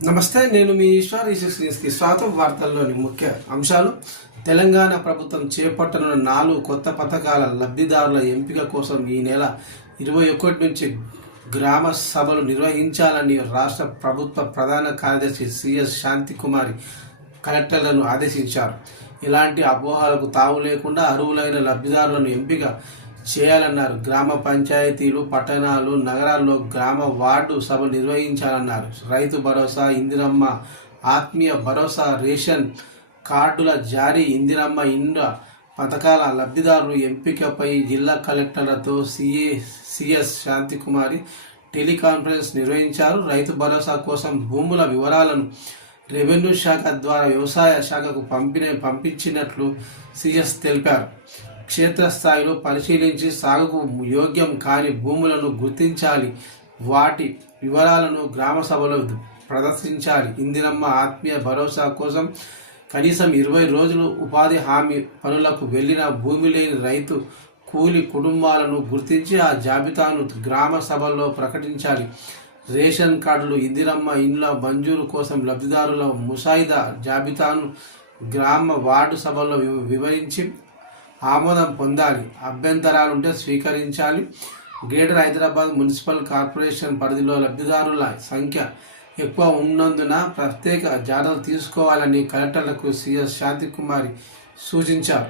నమస్తే నేను మీ ఈశ్వర్ ఈశ్వర్కి స్వాగతం. వార్తల్లోని ముఖ్య అంశాలు. తెలంగాణ ప్రభుత్వం చేపట్టనున్న నాలుగు కొత్త పథకాల లబ్ధిదారుల ఎంపిక కోసం ఈ నెల ఇరవై ఒకటి నుంచి గ్రామ సభలు నిర్వహించాలని రాష్ట్ర ప్రభుత్వ ప్రధాన కార్యదర్శి సిఎస్ శాంతికుమారి కలెక్టర్లను ఆదేశించారు. ఇలాంటి అపోహలకు తావు లేకుండా అర్హులైన లబ్ధిదారులను ఎంపిక చేయాలన్నారు. గ్రామ పంచాయతీలు పట్టణాలు నగరాల్లో గ్రామ వార్డు సభలు నిర్వహించాలన్నారు. రైతు భరోసా ఇందిరమ్మ ఆత్మీయ భరోసా రేషన్ కార్డుల జారీ ఇందిరమ్మ ఇండ్ల పథకాల లబ్ధిదారులు ఎంపికపై జిల్లా కలెక్టర్లతో సిఏ సిఎస్ శాంతికుమారి టెలికాన్ఫరెన్స్ నిర్వహించారు. రైతు భరోసా కోసం భూముల వివరాలను రెవెన్యూ శాఖ ద్వారా వ్యవసాయ శాఖకు పంపిన పంపించినట్లు సిఎస్ తెలిపారు. క్షేత్రస్థాయిలో పరిశీలించి సాగుకు యోగ్యం కాని భూములను గుర్తించాలి. వాటి వివరాలను గ్రామ సభలో ప్రదర్శించాలి. ఇందిరమ్మ ఆత్మీయ భరోసా కోసం కనీసం ఇరవై రోజులు ఉపాధి హామీ పనులకు వెళ్ళిన భూమి లేని రైతు కూలి కుటుంబాలను గుర్తించి ఆ జాబితాను గ్రామ సభల్లో ప్రకటించాలి. రేషన్ కార్డులు ఇందిరమ్మ ఇండ్ల మంజూరు కోసం లబ్ధిదారుల ముసాయిదా జాబితాను గ్రామ వార్డు సభల్లో వివరించి ఆమోదం పొందాలి. అభ్యంతరాలు ఉంటే స్వీకరించాలి. గ్రేటర్ హైదరాబాద్ మున్సిపల్ కార్పొరేషన్ పరిధిలో లబ్ధిదారుల సంఖ్య ఎక్కువ ఉన్నందున ప్రత్యేక జాగ్రత్తలు తీసుకోవాలని కలెక్టర్లకు సిఎస్ శాంతికుమారి సూచించారు.